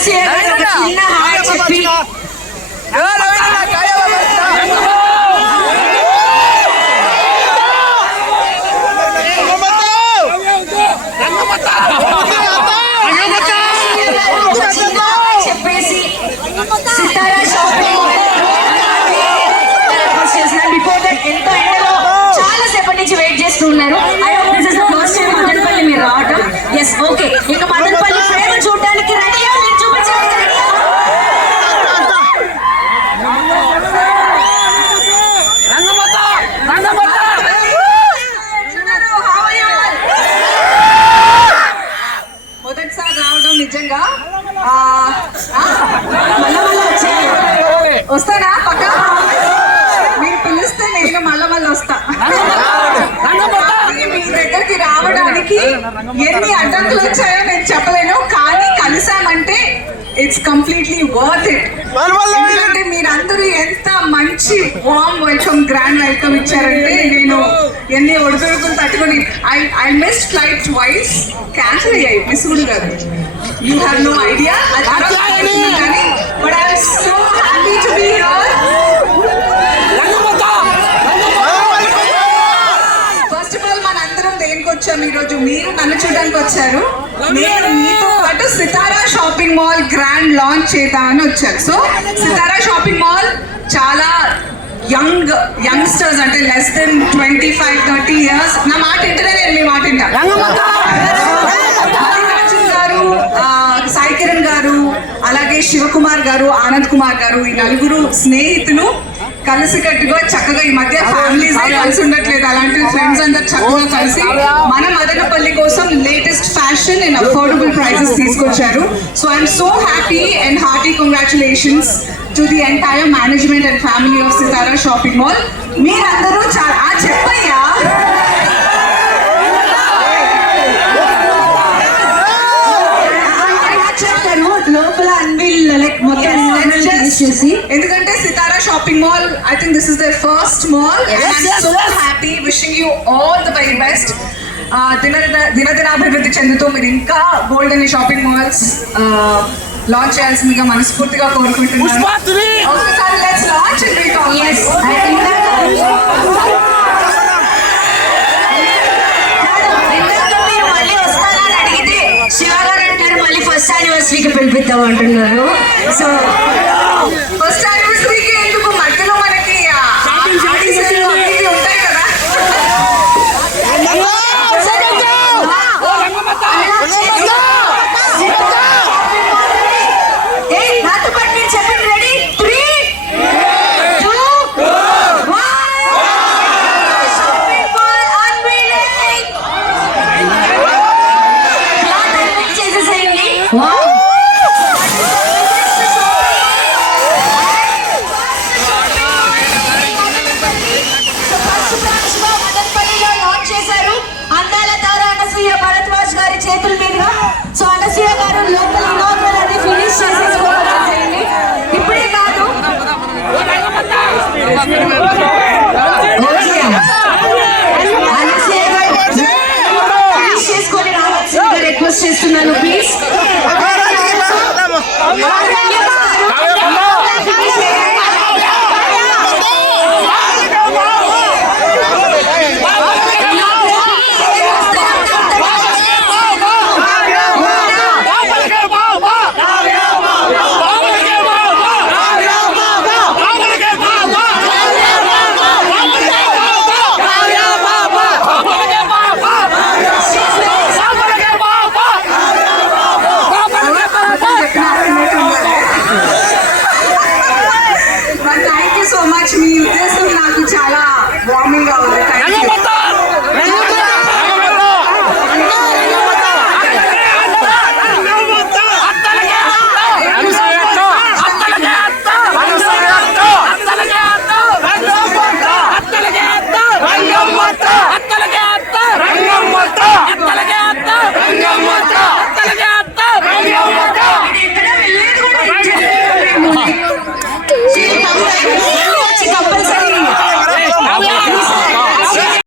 అనసూయ గారు ఒక చిన్న హాయ్ చెప్పి చెప్పేసి సితారా షాపింగ్ బిఫోర్ దట్ ఎంతో ఎండలో చాలా సేపటి నుంచి వెయిట్ చేస్తూ ఉన్నారు. I hope this is the first time Madanapalle మీరు రావడం. ఎస్ ఓకే, ఇక మదనపల్లి ప్రేమ చూడడానికి రెడీగా మీరు చూపించాలి. మొదటిసారి రావడం నిజంగా వస్తానా పక్క మీరు పిలిస్తే నేను మళ్ళీ వస్తా. మీ దగ్గరికి రావడానికి ఎన్ని అడ్డంకులు వచ్చాయో నేను చెప్పలేను, కానీ కలిసామంటే ఇట్స్ కంప్లీట్లీ వర్త్ ఇట్. ఎందుకంటే మీరందరూ ఎంత మంచి వార్మ్ వెల్కమ్, గ్రాండ్ వెల్కమ్ ఇచ్చారంటే నేను ఎన్ని ఒడిదుడుకులు తట్టుకొని I missed flight twice, cancel అయ్యాయి, మిస్ కూడా కాదు. You have no idea. కానీ but I am so happy to be here. First of all మనందరం దేనికి వచ్చాము ఈరోజు? మీరు నన్ను చూడడానికి వచ్చారు, నేను మీతో పాటు సితారా షాపింగ్ మాల్ గ్రాండ్ లాంచ్ చేద్దామని వచ్చాను. సో సితారా షాపింగ్ మాల్ చాలా యంగ్స్టర్స్ అంటే లెస్ దెన్ 25-30 years. నా మాట వింటేనే నేను మీ మాట వింటా. గారు, సాయి కిరణ్ గారు, అలాగే శివకుమార్ గారు, ఆనంద్ కుమార్ గారు, ఈ నలుగురు స్నేహితులు కలిసికట్టుగా చక్కగా ఈ మధ్య ఫ్యామిలీస్ కలిసి ఉండట్లేదు, అలాంటి ఫ్రెండ్స్ అందరు చక్కగా కలిసి మన మదనపల్లి కోసం latest fashion and affordable prices తీసుకొచ్చారు. So I'm so happy and hearty congratulations to the entire management and family of Sitara shopping mall. మీరందరూ చాలా చెప్పయ్యా లోపల ఎందుకంటే Sitara shopping mall I think this is the first mall and I'm so happy, wishing you all the very best. దినదినాభివృద్ధి చెందుతూ మీరు ఇంకా gold అనే షాపింగ్ మాల్స్ లాంచ్ చేయాల్సిందిగా మనస్ఫూర్తిగా కోరుకుంటున్నాను. ఒకసారి let's launch and we talk. yes I think మీరు మళ్ళీ వస్తారని అడిగితే శివ గారు అంటారు మళ్ళీ ఫస్ట్ యానివర్సరీకి పిలిపిద్దాం అంటున్నారు. సో